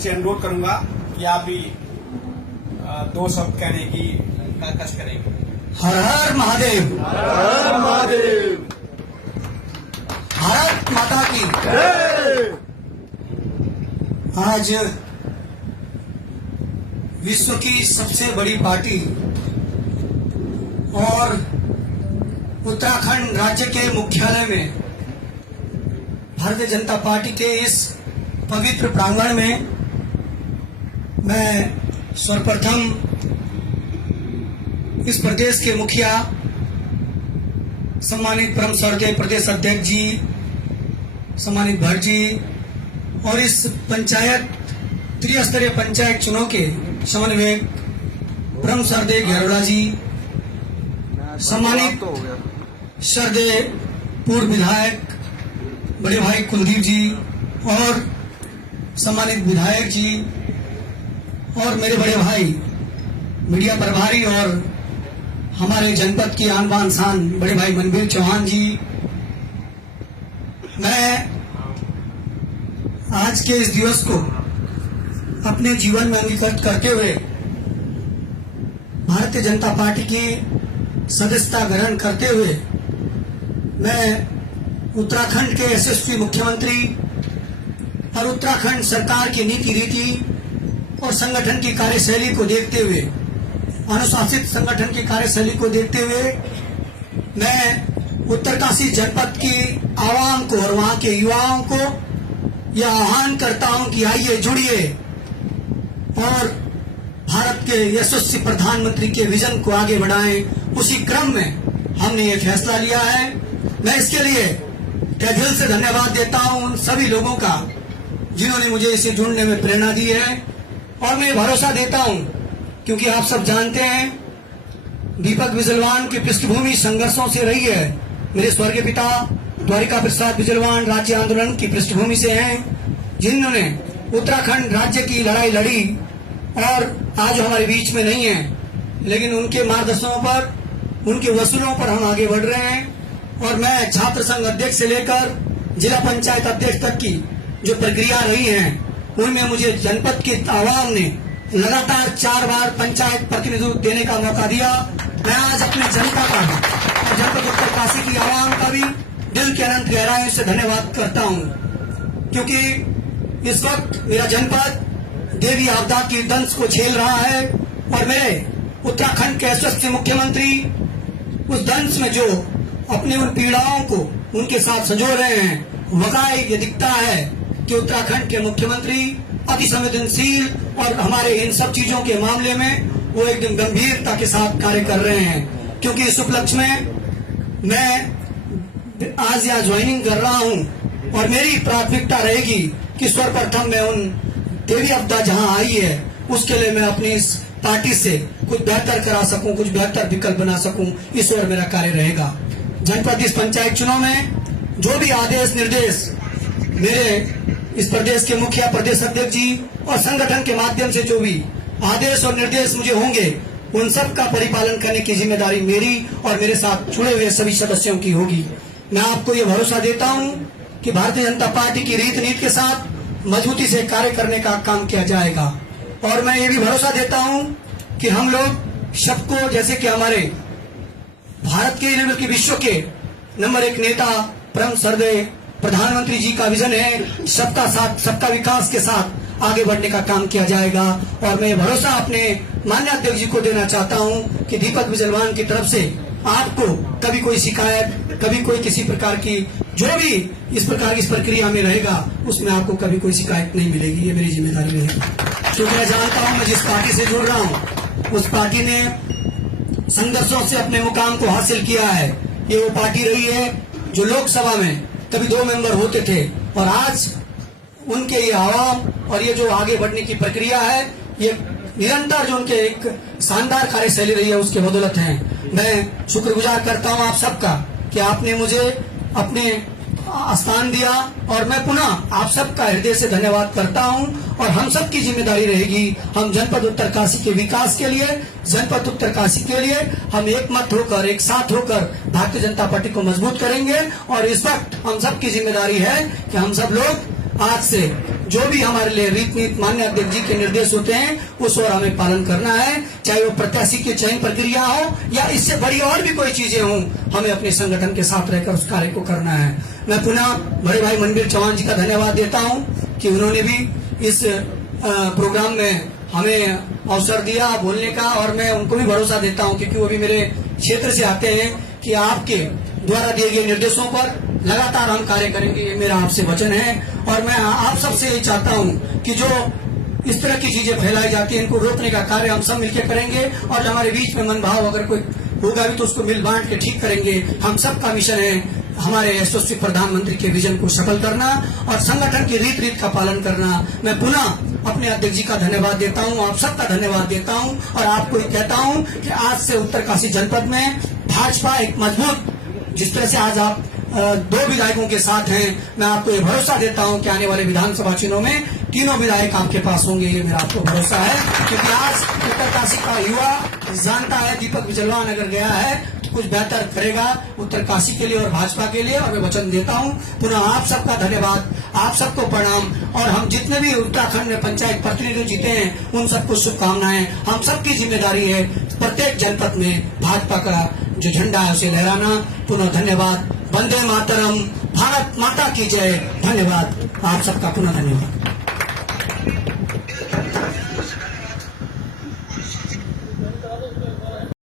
उनसे अनुरोध करूंगा कि आप भी दो शब्द कहने की कष्ट करेंगे। हर हर महादेव, हर हर महादेव, भारत माता की। आज विश्व की सबसे बड़ी पार्टी और उत्तराखंड राज्य के मुख्यालय में भारतीय जनता पार्टी के इस पवित्र प्रांगण में मैं सर्वप्रथम इस प्रदेश के मुखिया सम्मानित परम श्रद्धेय प्रदेश अध्यक्ष जी, सम्मानित भट्ट जी, और इस पंचायत त्रिस्तरीय पंचायत चुनाव के समन्वयक परम श्रद्धेय घेरोला जी, सम्मानित श्रद्धेय पूर्व विधायक बड़े भाई कुलदीप जी, और सम्मानित विधायक जी, और मेरे बड़े भाई मीडिया प्रभारी और हमारे जनपद की आन बान शान बड़े भाई मनवीर चौहान जी, मैं आज के इस दिवस को अपने जीवन में अंगीकृत करते हुए भारतीय जनता पार्टी की सदस्यता ग्रहण करते हुए मैं उत्तराखंड के यशस्वी मुख्यमंत्री और उत्तराखंड सरकार की नीति रीति और संगठन की कार्यशैली को देखते हुए, अनुशासित संगठन की कार्यशैली को देखते हुए मैं उत्तरकाशी जनपद की आवाम को और वहां के युवाओं को यह आह्वान करता हूं कि आइए जुड़िए और भारत के यशस्वी प्रधानमंत्री के विजन को आगे बढ़ाएं। उसी क्रम में हमने ये फैसला लिया है। मैं इसके लिए तहे दिल से धन्यवाद देता हूं उन सभी लोगों का जिन्होंने मुझे इसे जुड़ने में प्रेरणा दी है, और मैं भरोसा देता हूं क्योंकि आप सब जानते हैं दीपक बिजलवान की पृष्ठभूमि संघर्षों से रही है। मेरे स्वर्गीय पिता द्वारिका प्रसाद बिजलवान राज्य आंदोलन की पृष्ठभूमि से हैं, जिन्होंने उत्तराखंड राज्य की लड़ाई लड़ी और आज हमारे बीच में नहीं है, लेकिन उनके मार्गदर्शनों पर, उनके वसूलों पर हम आगे बढ़ रहे हैं। और मैं छात्र संघ अध्यक्ष से लेकर जिला पंचायत अध्यक्ष तक की जो प्रक्रिया रही है उनमें मुझे जनपद की आवाम ने लगातार 4 बार पंचायत प्रतिनिधित्व देने का मौका दिया। मैं आज अपनी जनता का और जनपद उत्तरकाशी की आवाम का भी दिल के अनंत गहराइयों से धन्यवाद करता हूं, क्योंकि इस वक्त मेरा जनपद देवी आपदा की दंश को झेल रहा है और मेरे उत्तराखंड के यशस्वी मुख्यमंत्री उस दंश में जो अपने उन पीड़ाओं को उनके साथ संजो रहे हैं। वकाई ये दिखता है कि उत्तराखंड के मुख्यमंत्री अति संवेदनशील और हमारे इन सब चीजों के मामले में वो एकदम गंभीरता के साथ कार्य कर रहे हैं, क्योंकि इस उपलक्ष्य में मैं आज यहाँ ज्वाइनिंग कर रहा हूँ और मेरी प्राथमिकता रहेगी कि सर्वप्रथम मैं उन देवी आपदा जहाँ आई है उसके लिए मैं अपनी इस पार्टी से कुछ बेहतर करा सकूं, कुछ बेहतर विकल्प बना सकूं, इस ओर मेरा कार्य रहेगा। जनपद इस पंचायत चुनाव में जो भी आदेश निर्देश मेरे इस प्रदेश के मुखिया प्रदेश अध्यक्ष जी और संगठन के माध्यम से जो भी आदेश और निर्देश मुझे होंगे उन सब का परिपालन करने की जिम्मेदारी मेरी और मेरे साथ जुड़े हुए सभी सदस्यों की होगी। मैं आपको ये भरोसा देता हूं कि भारतीय जनता पार्टी की रीत नीति के साथ मजबूती से कार्य करने का काम किया जाएगा। और मैं ये भी भरोसा देता हूं कि हम लोग सबको, जैसे कि हमारे भारत के लेवल के विश्व के नंबर 1 नेता परम श्रद्धेय प्रधानमंत्री जी का विजन है, सबका साथ सबका विकास के साथ आगे बढ़ने का काम किया जाएगा। और मैं भरोसा अपने माननीय अध्यक्ष जी को देना चाहता हूं कि दीपक बिजलवान की तरफ से आपको कभी कोई शिकायत, कभी कोई किसी प्रकार की जो भी इस प्रकार की इस प्रक्रिया में रहेगा उसमें आपको कभी कोई शिकायत नहीं मिलेगी। ये मेरी जिम्मेदारी रहेगी, क्योंकि मैं जानता हूं मैं जिस पार्टी से जुड़ रहा हूं उस पार्टी ने संघर्षों से अपने मुकाम को हासिल किया है। ये वो पार्टी रही है जो लोकसभा में कभी 2 मेंबर होते थे और आज उनके ये आवाम और ये जो आगे बढ़ने की प्रक्रिया है, ये निरंतर जो उनके एक शानदार कार्यशैली रही है उसके बदौलत है। मैं शुक्रगुजार करता हूं आप सबका कि आपने मुझे अपने स्थान दिया और मैं पुनः आप सबका हृदय से धन्यवाद करता हूं। और हम सबकी जिम्मेदारी रहेगी, हम जनपद उत्तरकाशी के विकास के लिए, जनपद उत्तरकाशी के लिए हम एक मत होकर, एक साथ होकर भारतीय जनता पार्टी को मजबूत करेंगे। और इस वक्त हम सबकी जिम्मेदारी है कि हम सब लोग आज से जो भी हमारे लिए रीत नीति मान्य अध्यक्ष जी के निर्देश होते हैं उस और हमें पालन करना है, चाहे वो प्रत्याशी की चयन प्रक्रिया हो या इससे बड़ी और भी कोई चीजें हों, हमें अपने संगठन के साथ रहकर उस कार्य को करना है। मैं पुनः बड़े भाई मनवीर चौहान जी का धन्यवाद देता हूं कि उन्होंने भी इस प्रोग्राम में हमें अवसर दिया बोलने का, और मैं उनको भी भरोसा देता हूं क्योंकि वो भी मेरे क्षेत्र से आते हैं कि आपके द्वारा दिए गए निर्देशों पर लगातार हम कार्य करेंगे, ये मेरा आपसे वचन है। और मैं आप सबसे यही चाहता हूं कि जो इस तरह की चीजें फैलाई जाती है इनको रोकने का कार्य हम सब मिलकर करेंगे, और हमारे बीच में मनभाव अगर कोई होगा भी तो उसको मिल बांट के ठीक करेंगे। हम सबका मिशन है हमारे यशस्वी प्रधानमंत्री के विजन को सफल करना और संगठन की रीत का पालन करना। मैं पुनः अपने अध्यक्ष जी का धन्यवाद देता हूं, आप सबका धन्यवाद देता हूं, और आपको कहता हूं कि आज से उत्तरकाशी जनपद में भाजपा एक मजबूत, जिस तरह से आज आप 2 विधायकों के साथ हैं, मैं आपको ये भरोसा देता हूं कि आने वाले विधानसभा चुनाव में 3 विधायक आपके पास होंगे, ये मेरा आपको भरोसा है। क्योंकि आज उत्तरकाशी का युवा जानता है दीपक बिजलवान अगर गया है तो कुछ बेहतर करेगा उत्तरकाशी के लिए और भाजपा के लिए, और मैं वचन देता हूं। पुनः आप सबका धन्यवाद, आप सबको प्रणाम, और हम जितने भी उत्तराखंड में पंचायत प्रतिनिधि जीते हैं उन सबको शुभकामनाएं। हम सबकी जिम्मेदारी है प्रत्येक जनपद में भाजपा का जो झंडा है उसे लहराना। पुनः धन्यवाद। वंदे मातरम, भारत माता की जय। धन्यवाद, आप सबका पुनः धन्यवाद।